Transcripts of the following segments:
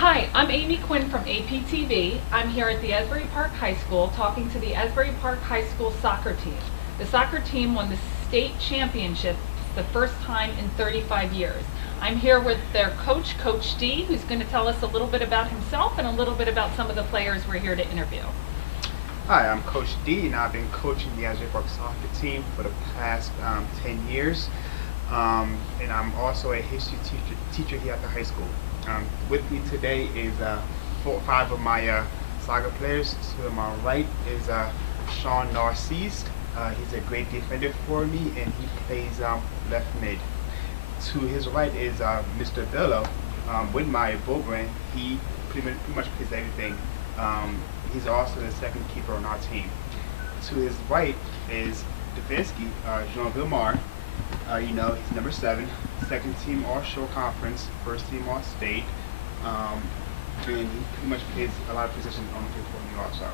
Hi, I'm Amy Quinn from APTV. I'm here at the Asbury Park High School talking to the Asbury Park High School soccer team. The soccer team won the state championship the first time in 35 years. I'm here with their coach, Coach D, who's going to tell us a little bit about himself and a little bit about some of the players we're here to interview. Hi, I'm Coach D, and I've been coaching the Asbury Park soccer team for the past 10 years. And I'm also a history teacher here at the high school. With me today is 4 or 5 of my soccer players. To my right is Schown Narcisse. He's a great defender for me, and he plays left mid. To his right is Mr. Bello, Widmaier, Beaubron. He pretty much plays everything. He's also the second keeper on our team. To his right is Davensky, JeanVilmar. He's number 7, second team All-Show Conference, first team All-State, and he pretty much plays a lot of positions on the field for me also.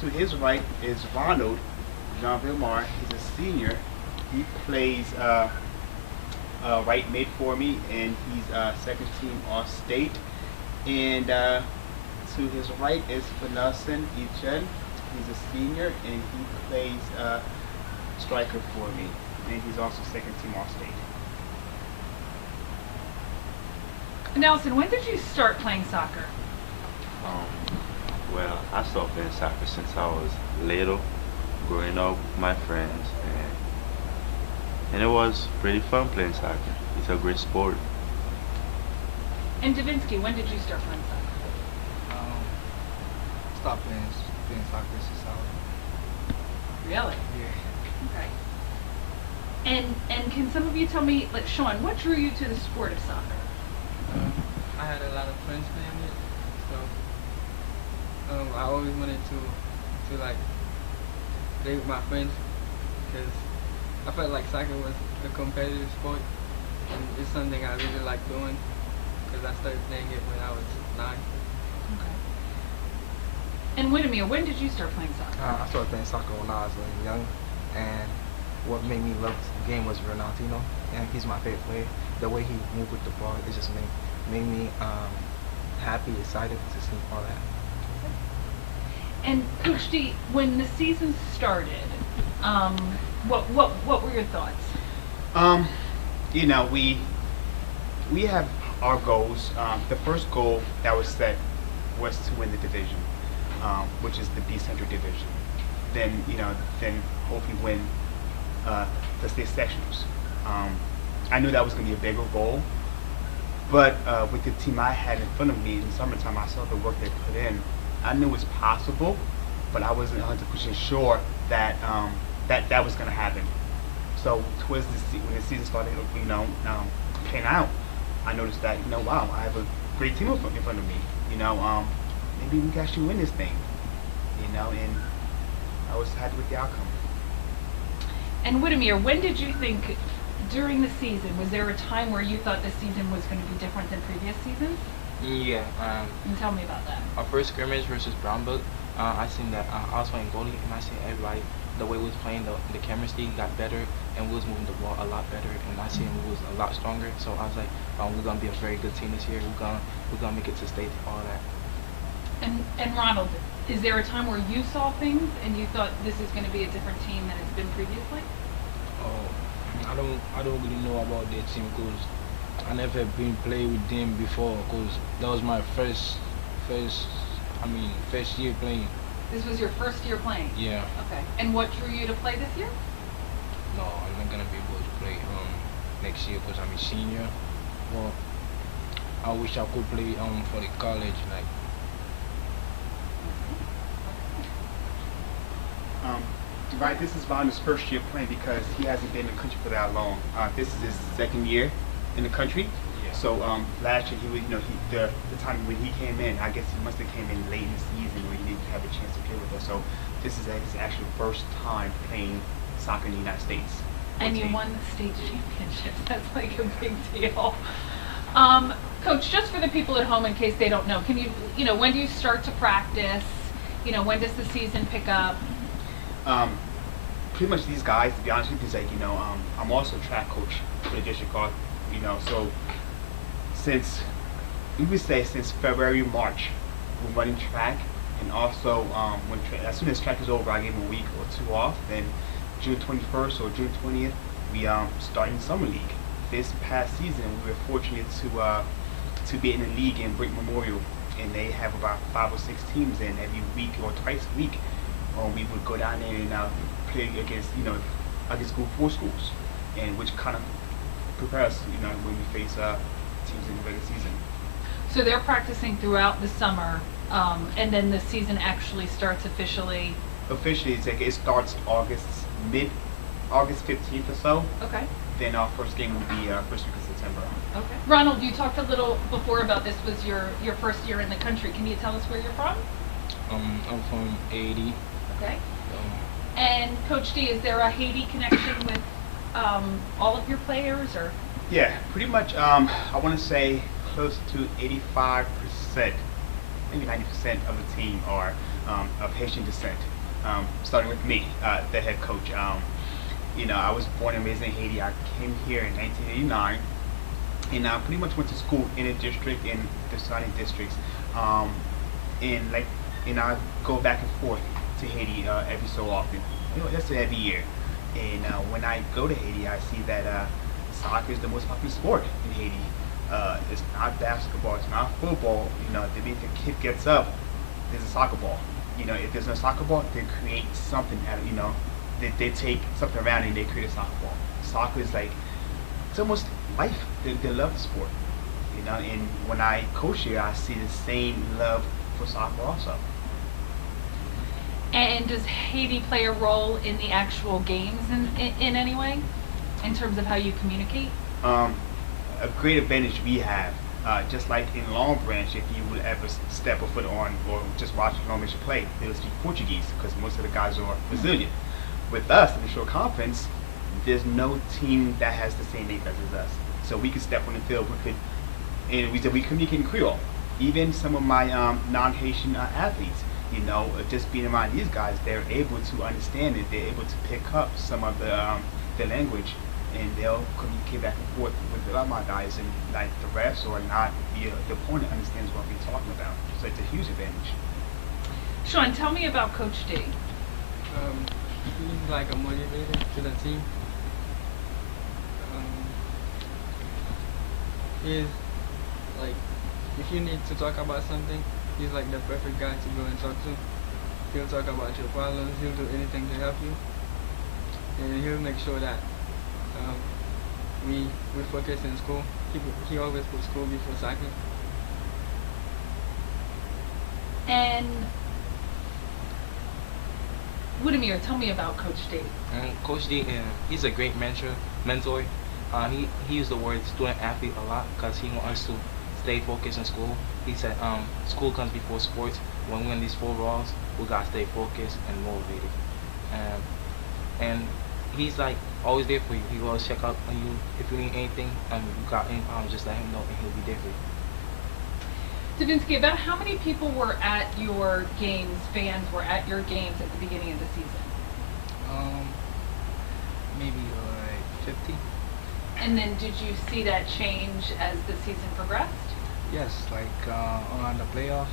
To his right is Ronald, JeanVilmar. He's a senior. He plays right mid for me, and he's second team All-State. And to his right is Feneslon, Etienne. He's a senior, and he plays striker for me. And he's also second team All-State. Nelson, when did you start playing soccer? Well, I started playing soccer since I was little, growing up with my friends, and it was pretty fun playing soccer. It's a great sport. And Davensky, when did you start playing soccer? Stopped playing soccer since I was. Really? Yeah. Okay. And can some of you tell me, like Schown, what drew you to the sport of soccer? I had a lot of friends playing it, so I always wanted to like play with my friends because I felt like soccer was a competitive sport, and it's something I really like doing because I started playing it when I was 9. Okay. And Widmaier, when did you start playing soccer? I started playing soccer when I was young, and what made me love the game was Ronald, and he's my favorite player. The way he moved with the ball, it just made me happy, excited to see all that. And Coach D, when the season started, what were your thoughts? We have our goals. The first goal that was set was to win the division, which is the B Central division. Then hopefully win the state sectionals. I knew that was going to be a bigger goal, but with the team I had in front of me in the summertime, I saw the work they put in. I knew it was possible, but I wasn't 100% sure that that was going to happen. So towards when the season started, playing out, I noticed that wow, I have a great team in front of me. Maybe we can actually win this thing. And I was happy with the outcome. And Widmaier, when did you think during the season, was there a time where you thought the season was going to be different than previous seasons? Yeah. And tell me about that. Our first scrimmage versus Brownbrook, I seen that I was playing goalie, and I seen everybody, the way we was playing, the chemistry got better, and we was moving the ball a lot better, and I seen we was a lot stronger. So I was like, we're gonna be a very good team this year. We're gonna make it to state, all that. And Ronald, is there a time where you saw things and you thought this is going to be a different team than it's been previously? I don't really know about that team because I never been play with them before because that was my first year playing. This was your first year playing? Yeah. Okay. And what drew you to play this year? No, I'm not gonna be able to play next year because I'm a senior. Well, I wish I could play for the college like. Right, this is Ronald's first year playing because he hasn't been in the country for that long. This is his second year in the country. Yeah. So last year he was, the time when he came in, I guess he must have came in late in the season where he didn't have a chance to play with us. So this is his actual first time playing soccer in the United States. And you won the state championship. That's like a big deal. Coach, just for the people at home in case they don't know, can you, when do you start to practice? When does the season pick up? Pretty much these guys, to be honest with you, is like, I'm also a track coach for the district so since we would say since February, March, we're running track, and also as soon as track is over, I give a week or two off. Then June 21st or June 20th, we start in summer league. This past season, we were fortunate to be in a league in Brick Memorial, and they have about 5 or 6 teams in every week or twice a week. We would go down there and play against against Group 4 schools, and which kind of prepares us, when we face teams in the regular season. So they're practicing throughout the summer, and then the season actually starts officially. Officially, it starts mid-August 15th or so. Okay. Then our first game will be first week of September. Okay. Ronald, you talked a little before about this was your first year in the country. Can you tell us where you're from? I'm from Haiti. Okay. And Coach D, is there a Haiti connection with all of your players, or? Yeah, pretty much. I want to say close to 85%, maybe 90% of the team are of Haitian descent. Starting with me, the head coach. I was born and raised in Haiti. I came here in 1989, and I pretty much went to school in a district, in the surrounding districts, and I go back and forth to Haiti every so often. That's every year. And when I go to Haiti, I see that soccer is the most popular sport in Haiti. It's not basketball, it's not football. The minute the kid gets up, there's a soccer ball. If there's no soccer ball, they create something out of, they take something around and they create a soccer ball. Soccer is like, it's almost life. They love the sport. And when I coach here, I see the same love for soccer also. And does Haiti play a role in the actual games in any way, in terms of how you communicate? A great advantage we have, just like in Long Branch, if you would ever step a foot on or just watch Long Branch play, they'll speak Portuguese because most of the guys are Brazilian. With us in the short conference, there's no team that has the same name as us. So we could step on the field, we communicate in Creole. Even some of my non-Haitian athletes, just being around these guys, they're able to understand it. They're able to pick up some of the language, and they'll communicate back and forth with a lot of my guys, and like the refs or not, the opponent understands what we're talking about. So it's a huge advantage. Schown, tell me about Coach D. He's like a motivator to the team. He's like, if you need to talk about something, he's like the perfect guy to go and talk to. He'll talk about your problems, he'll do anything to help you. And he'll make sure that we focus in school. He always puts school before soccer. And Widmaier, tell me about Coach D. Coach D, he's a great mentor. He used the word student athlete a lot because he wants us to stay focused in school. He said school comes before sports. When we win these 4 roles, we gotta stay focused and motivated. And he's like always there for you. He will always check up on you. If you need anything, you got any problems, just let him know and he'll be there for you. Davensky, about how many people were at your games, fans were at your games at the beginning of the season? Maybe like 50. And then did you see that change as the season progressed? Yes, like on the playoff,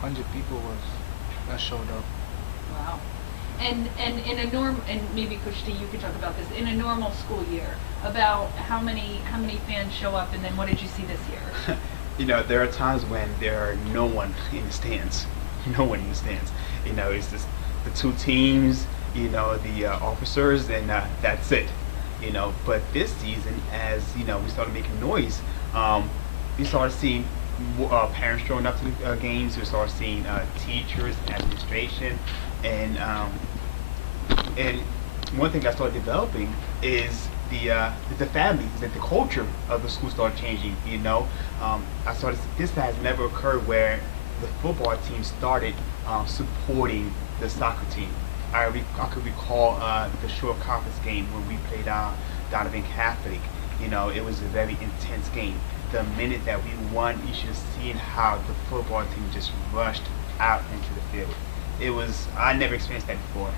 100 people that showed up. Wow. And in a and maybe Coach D, you could talk about this, in a normal school year, about how many fans show up, and then what did you see this year? There are times when there are no one in the stands. No one in the stands. It's just the 2 teams, the officers, and that's it. But this season, as we started making noise, we started seeing parents showing up to the games. We started seeing teachers, administration, and one thing that started developing is the families, that the culture of the school started changing. This has never occurred where the football team started supporting the soccer team. I could recall the short conference game when we played Donovan Catholic. It was a very intense game. The minute that we won, you should have seen how the football team just rushed out into the field. I never experienced that before.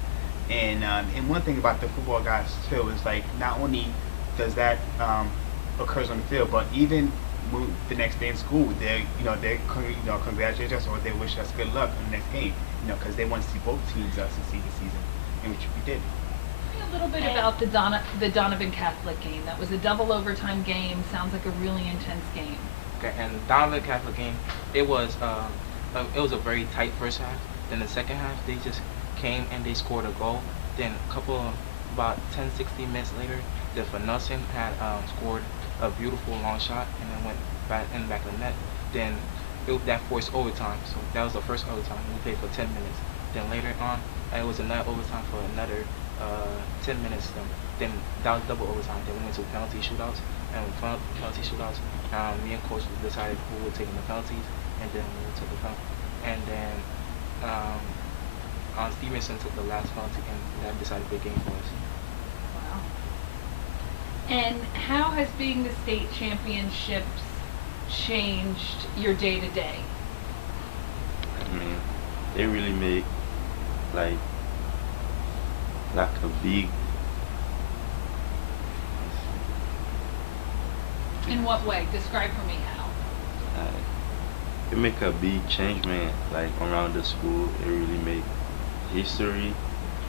And one thing about the football guys too is, like, not only does that occurs on the field. But even the next day in school, they congratulate us or they wish us good luck on the next game. Because they want to see both teams succeed this season, in which we did. A little bit about the Donovan Catholic game. That was a double overtime game. Sounds like a really intense game. Okay, and the Donovan Catholic game, it was a very tight first half. Then the second half, they just came and they scored a goal. Then about 10-16 minutes later, the Feneslon had scored a beautiful long shot and then went back in the back of the net. Then that forced overtime. So that was the first overtime. We played for 10 minutes. Then later on, it was another overtime for another 10 minutes. Then that was double overtime. Then we went to penalty shootouts. And with penalty shootouts, me and coach decided who would take the penalties, and then we took the penalty. And then Stevenson took the last penalty, and that decided the game for us. Wow. And how has being the state championships changed your day-to-day? I mean, they really make like a big. In what way? Describe for me how. It make a big change, man. Like around the school, it really make history.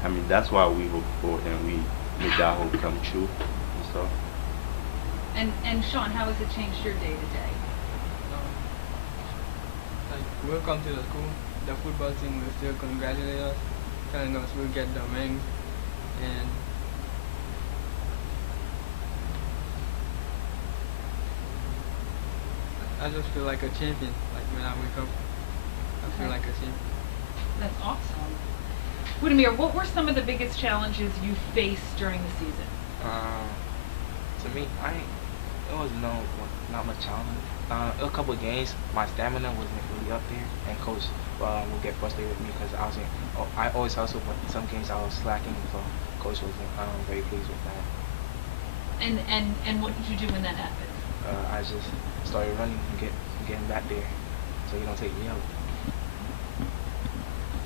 I mean, that's why we hope for and we make that hope come true and stuff. And Schown, how has it changed your day-to-day? Like we'll come to the school, the football team will still congratulate us, telling us we'll get the rings, and I just feel like a champion. Like when I wake up, I feel like a champion. That's awesome. Widmaier, what were some of the biggest challenges you faced during the season? To me, it was not much challenge. A couple of games, my stamina wasn't really up there, and coach would get frustrated with me because I always hustle, but some games I was slacking, so coach wasn't very pleased with that. And what did you do when that happened? I just started running and getting back there, so you don't take me out.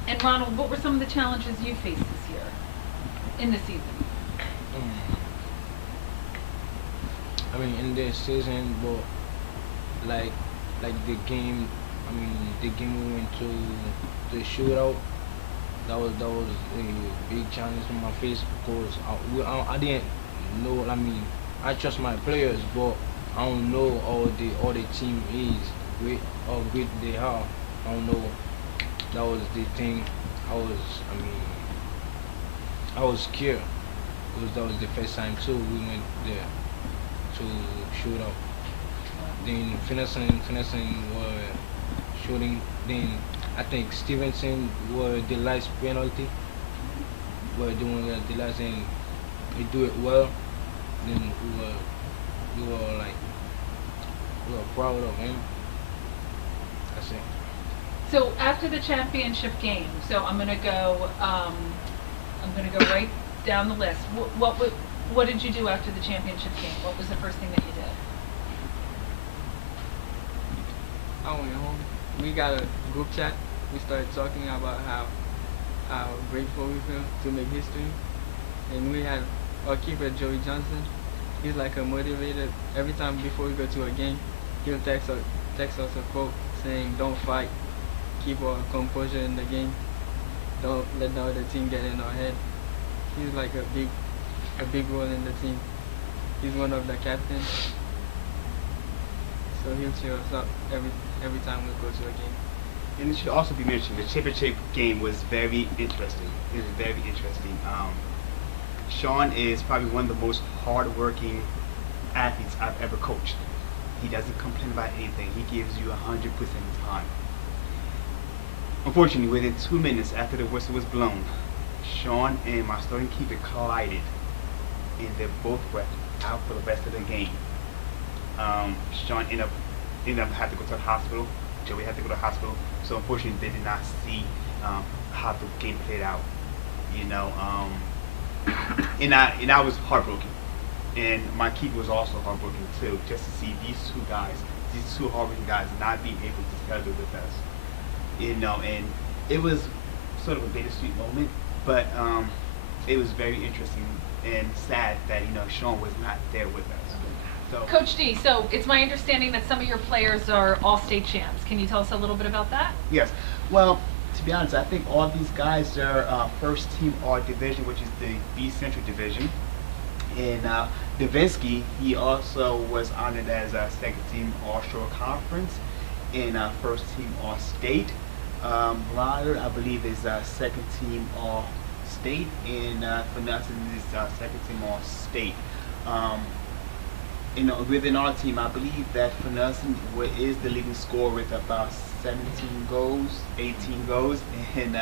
And Ronald, what were some of the challenges you faced this year in the season? I mean, in the season, but like the game. I mean, the game we went to the shootout. That was a big challenge on my face because I didn't know. I mean, I trust my players, but I don't know all the team is how great they are. I don't know. That was the thing. I was scared because that was the first time too we went there to shoot up. Then Feneslon were shooting. Then I think Stevenson were the last penalty. Were doing the last, and he do it well. Then we were proud of him. That's it. So after the championship game, so I'm gonna go right down the list. What did you do after the championship game? What was the first thing that you did? I went home. We got a group chat. We started talking about how grateful we feel to make history. And we had our keeper, Joey Johnson. He's like a motivator. Every time before we go to a game, he'll text us a quote saying, "Don't fight. Keep our composure in the game. Don't let the other team get in our head." He's like a big role in the team. He's one of the captains. So he'll cheer us up every time we go to a game. And it should also be mentioned, the championship game was very interesting. It was very interesting. Schown is probably one of the most hard-working athletes I've ever coached. He doesn't complain about anything. He gives you 100% of the time. Unfortunately, within 2 minutes after the whistle was blown, Schown and my starting keeper collided, and they both were out for the rest of the game. Schown ended up having to go to the hospital. Joey had to go to the hospital. So unfortunately, they did not see how the game played out. And I was heartbroken, and my keeper was also heartbroken too, just to see these two hardworking guys, not being able to celebrate with us. And it was sort of a bittersweet moment, but it was very interesting and sad that Schown was not there with us. So, Coach D, so it's my understanding that some of your players are all state champs. Can you tell us a little bit about that? yes. Well, to be honest, I think all these guys are first team all division, which is the B Central division. And Davensky, he also was honored as a second team All Shore Conference and first team All State. Ronald, I believe, is second team All State, and Feneslon is second team All State. Within our team, I believe that Feneslon is the leading scorer with about 17 goals, 18 goals, and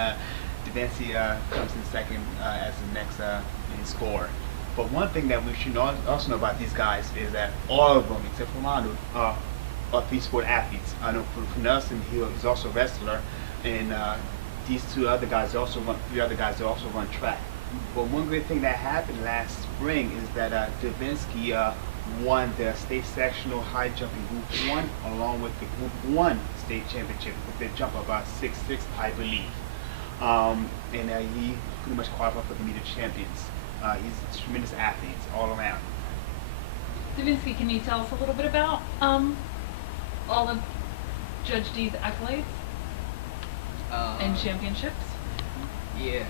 Davensky comes in second as the next leading scorer. But one thing that we should also know about these guys is that all of them, except for Ronald, are three-sport athletes. I know for Feneslon, he's also a wrestler, and these three other guys also run track. But one great thing that happened last spring is that Davensky won the state sectional high jumping group 1 along with the group 1 state championship with the jump of about 6'6", I believe. And he pretty much qualified for the media champions. He's a tremendous athlete all around. Davensky, can you tell us a little bit about all of Judge D's accolades and championships? Yeah.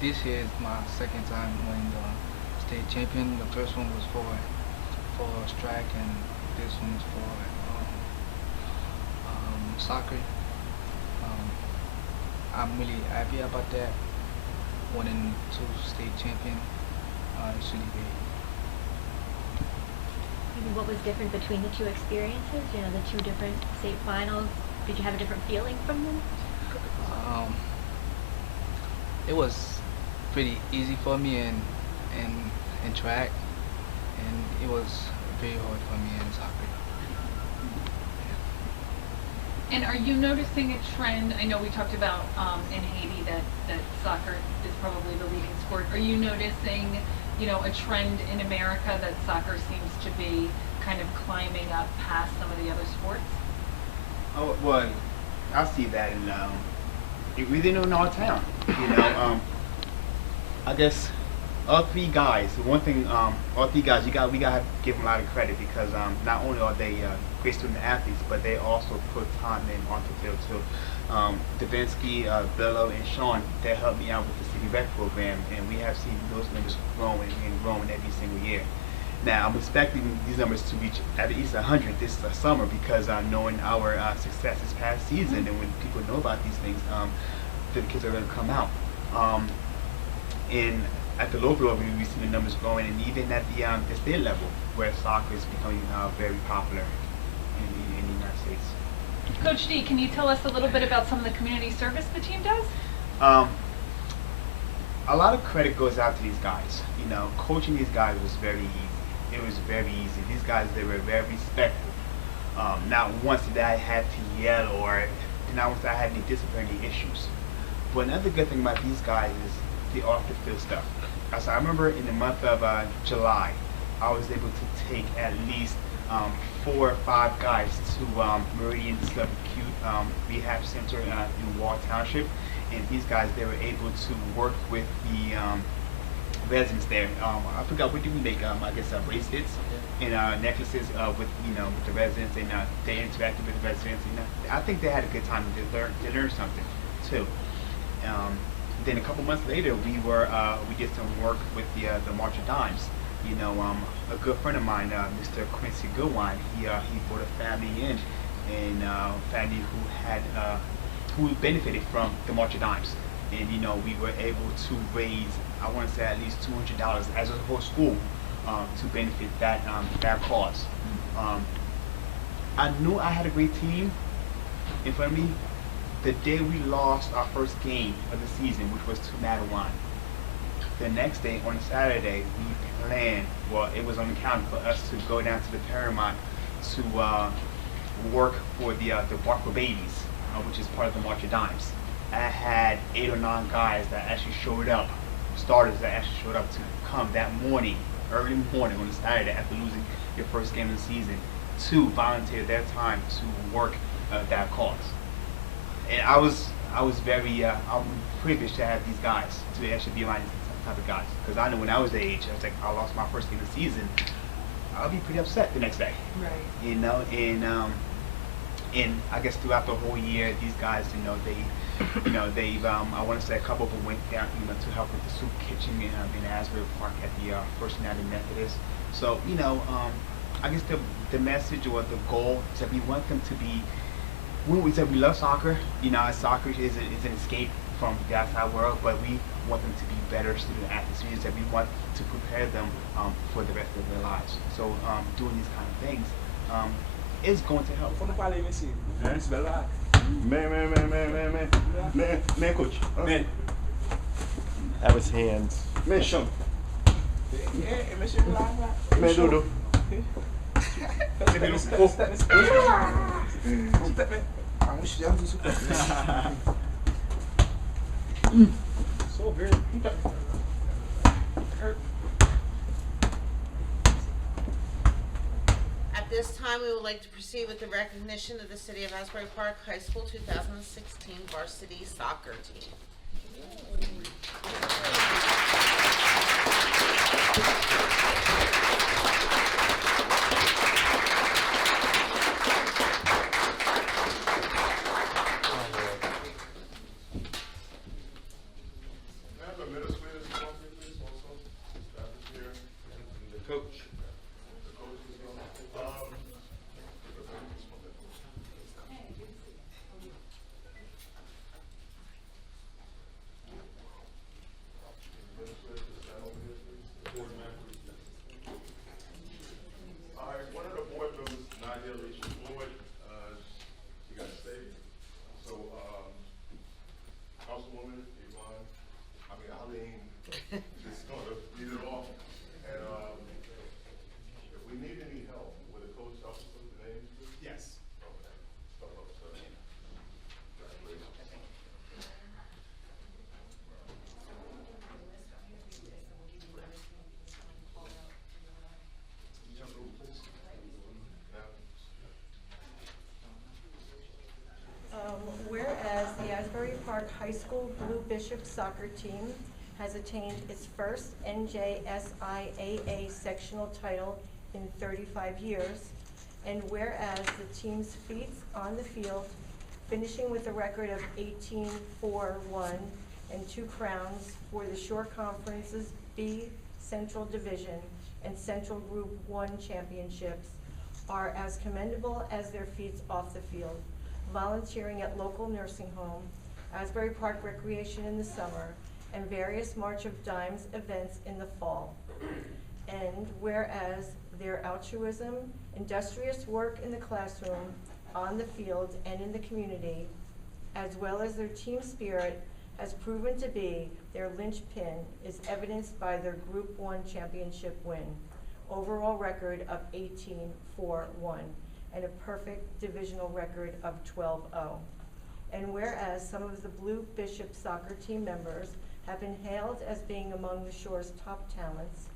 This year is my second time winning the state champion. The first one was for track, and this one is for soccer. I'm really happy about that. Winning 2 state champion. It's really big. Maybe what was different between the 2 experiences? You know, the 2 different state finals. Did you have a different feeling from them? It was pretty easy for me in track, and it was very hard for me in soccer. And are you noticing a trend? I know we talked about in Haiti that soccer is probably the leading sport. Are you noticing, a trend in America that soccer seems to be kind of climbing up past some of the other sports? Oh, well, I see that within our town. I guess all 3 guys. One thing, all 3 guys, we gotta give them a lot of credit because not only are they great student athletes, but they also put time in on the field too. Davensky, Bello, and Schown, they helped me out with the City Rec program, and we have seen those numbers growing every single year. Now, I'm expecting these numbers to reach at least 100 this summer because knowing our success this past season, and when people know about these things, the kids are going to come out. And at the local level, we've seen the numbers growing, and even at the state level, where soccer is becoming very popular in the United States. Coach D, can you tell us a little bit about some of the community service the team does? A lot of credit goes out to these guys. Coaching these guys was very easy. It was very easy. These guys, they were very respectful. Not once did I have to yell or not once did I had any disciplinary issues. But another good thing about these guys is the off-the-field stuff. So I remember in the month of July, I was able to take at least 4 or 5 guys to Meridian Subacute Rehab Center in Wall Township, and these guys, they were able to work with the residents there. I forgot, what did we make? I guess bracelets and necklaces with the residents, and they interacted with the residents. I think they had a good time. They learned something too. Then a couple months later, we did some work with the March of Dimes. A good friend of mine, Mr. Quincy Goodwine, he brought a family in, and family who benefited from the March of Dimes, and we were able to raise, I want to say, at least $200 as a whole school to benefit that cause. I knew I had a great team in front of me. The day we lost our first game of the season, which was to Madawan, the next day, on Saturday, we planned, it was on the calendar for us to go down to the Paramount to work for the Barker Babies, which is part of the March of Dimes. I had 8 or 9 guys that actually showed up, starters that actually showed up to come that morning, early morning on a Saturday after losing your first game of the season, to volunteer their time to work that cause. And I was very I'm privileged to have these guys, to actually be around these type of guys, because I know when I was their age, I lost my first game of the season, I I'll be pretty upset the next day. Right. You know, and I guess throughout the whole year, these guys, they've I want to say a couple of them went down, to help with the soup kitchen in Asbury Park at the First United Methodist. So, I guess the message or the goal is that we want them to be. When we said we love soccer, soccer is an escape from the outside world, but we want them to be better student athletes. That we want to prepare them for the rest of their lives. So doing these kind of things is going to help. Man, coach. Man. That was hands. Man, Sean. Man, Dodo. So very. At this time, we would like to proceed with the recognition of the City of Asbury Park High School 2016 varsity soccer team. Coach. Just gonna lead it off, and if we need any help, will the coach help us with the names? Yes. Okay. Step up, sir. Congratulations. Jump over, please. Whereas the Asbury Park High School Blue Bishop soccer team has attained its first NJSIAA sectional title in 35 years, and whereas the team's feats on the field, finishing with a record of 18-4-1 and 2 crowns for the Shore Conference's B Central Division and Central Group 1 championships, are as commendable as their feats off the field, volunteering at local nursing home, Asbury Park Recreation in the summer, and various March of Dimes events in the fall. And whereas their altruism, industrious work in the classroom, on the field, and in the community, as well as their team spirit, has proven to be their linchpin, is evidenced by their Group 1 championship win, overall record of 18-4-1, and a perfect divisional record of 12-0. And whereas some of the Blue Bishop soccer team members have been hailed as being among the Shore's top talents,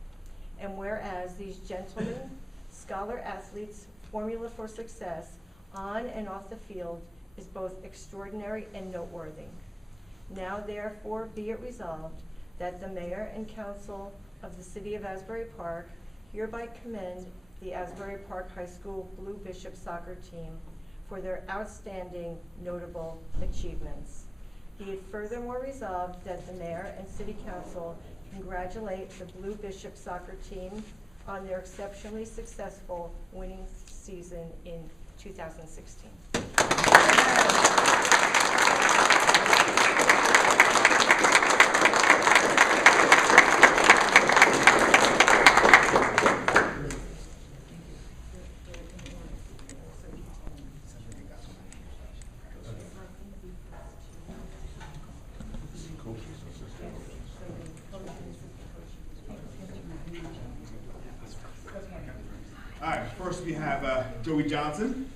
and whereas these gentlemen, scholar athletes' formula for success on and off the field is both extraordinary and noteworthy. Now therefore be it resolved that the Mayor and Council of the City of Asbury Park hereby commend the Asbury Park High School Blue Bishop soccer team for their outstanding, notable achievements. Be it furthermore resolved that the Mayor and City Council congratulate the Blue Bishop soccer team on their exceptionally successful winning season in 2016. All right, first we have Joey Johnson.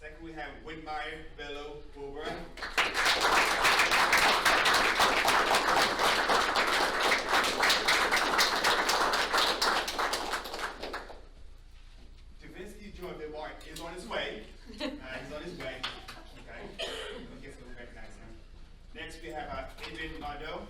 Second we have Widmaier, Bello, Beaubron. Davensky, JeanVilma. Stevenson Mado.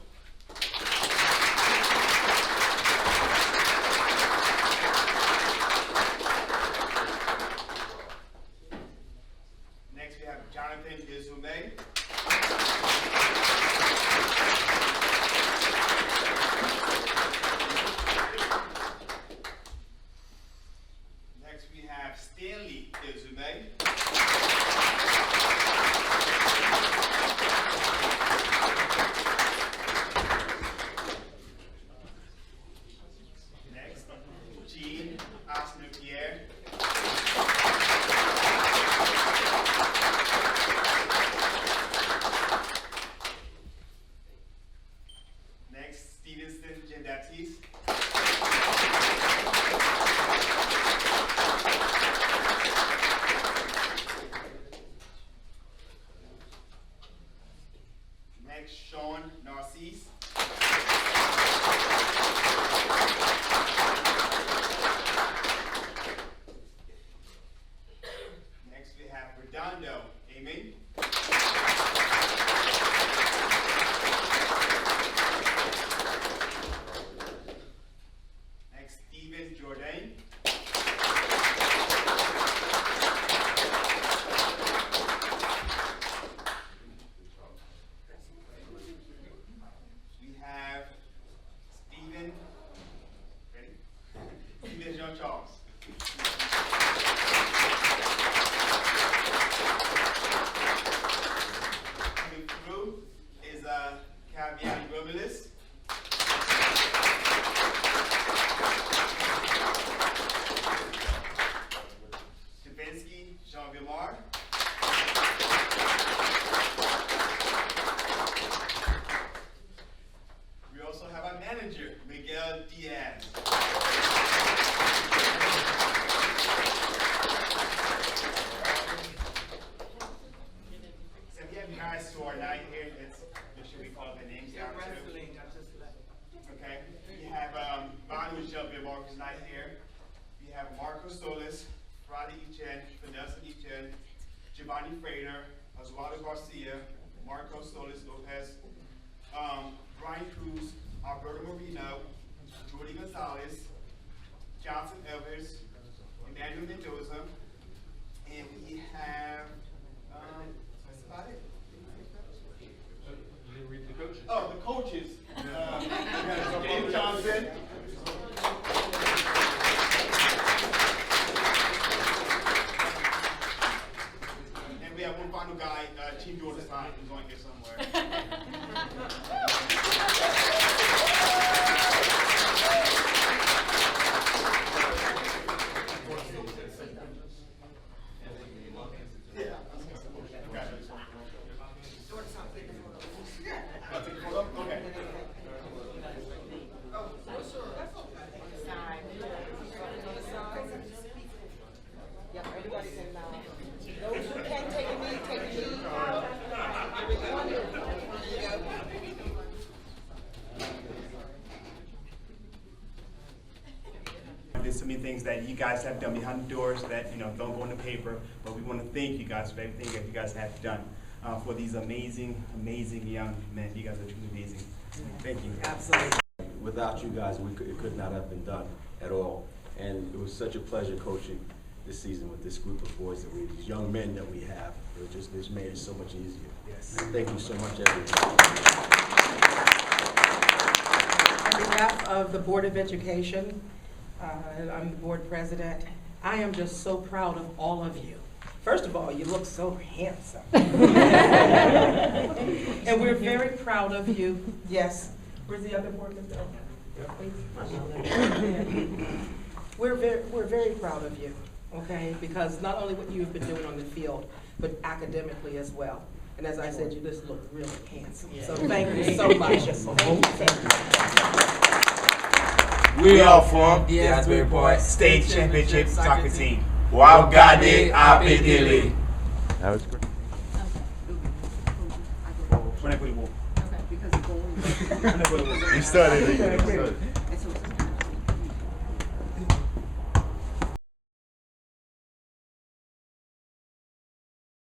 Next we have Jonathan Izume. Next we have Stanley Izume. Next, Jean-Vilma. Next, Stevenson Jean-Baptiste. Next, Schown Narcisse. Next we have Redondo Amy. Next, Steven Jordan. We have Steven, ready? Steven Jean-Charles. Coming through is Cavian Romulis. Davensky, JeanVilmar. We also have our manager, Miguel Diaz. So we have guys who are not here. Let's make sure we call their names out too. Okay. We have Banu JeanVilma, who's not here. We have Marco Solis, Friday Etienne, Vanessa Etienne, Giovanni Frater, Oswaldo Garcia, Marco Solis Lopez, Brian Cruz, Alberto Moreno, Jordy Gonzalez, Johnson Evers, Emmanuel Mendoza, and we have, that's about it. Oh, the coaches. We have James Johnson. And we have one final guy, Team Dortissant, who's on here somewhere. There's so many things that you guys have done behind the doors that don't go in the paper, but we want to thank you guys for everything that you guys have done for these amazing, amazing young men. You guys are truly amazing. Thank you. Absolutely. Without you guys, it could not have been done at all. And it was such a pleasure coaching this season with this group of boys that these young men that we have. It's made it so much easier. Yes. Thank you so much, everyone. On behalf of the Board of Education, I'm the board president. I am just so proud of all of you. First of all, you look so handsome. And we're very proud of you. Yes. Where's the other board member? We're very proud of you, okay? Because not only what you've been doing on the field, but academically as well. And as I said, you just look really handsome. Yeah. So thank you so much. We are from the Asbury Park State Championship Soccer Team. Wow, gade APTV. That was great. When I put it You started it.